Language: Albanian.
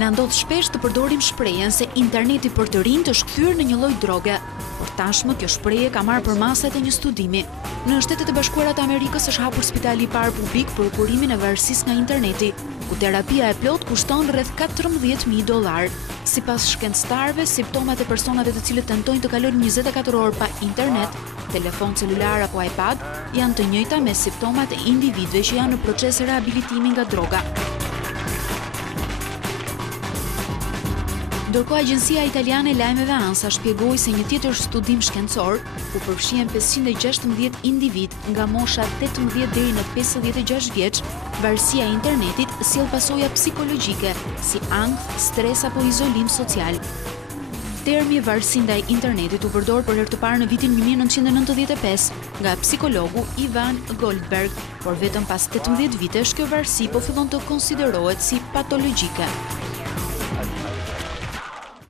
Na ndodh shpesh të përdorim shprehjen se interneti për të rinjt është kthyer në një lloj droge, por tashmë kjo shprehje ka marrë përmasat e një studimi. Në Shtetet e Bashkuara të Amerikës është hapur spitali i parë publik për kurimin e varësisë nga interneti, ku terapia e plot kushton rreth $14.000. Sipas shkencëtarëve, simptomat e personave të cilët tentojnë të kalojnë 24 orë pa internet, telefon celular apo iPad janë të njëjta me simptomat e individëve që janë në proces rehabilitimi nga droga. Ndërkohë, Agjencia Italiane e Lajmeve ANSA shpjegoi se një tjetër studim shkencor, ku përfshihen 516 individ nga mosha 18 deri në 56 vjeç, varësia e internetit sjell pasoja psikologjike si ankth, stres apo izolim social. Termi varësi ndaj internetit u përdor për herë të parë në vitin 1995 nga psikologu Ivan Goldberg, por vetëm pas 18 vitesh kjo varësi po fillon të konsiderohet si patologjike.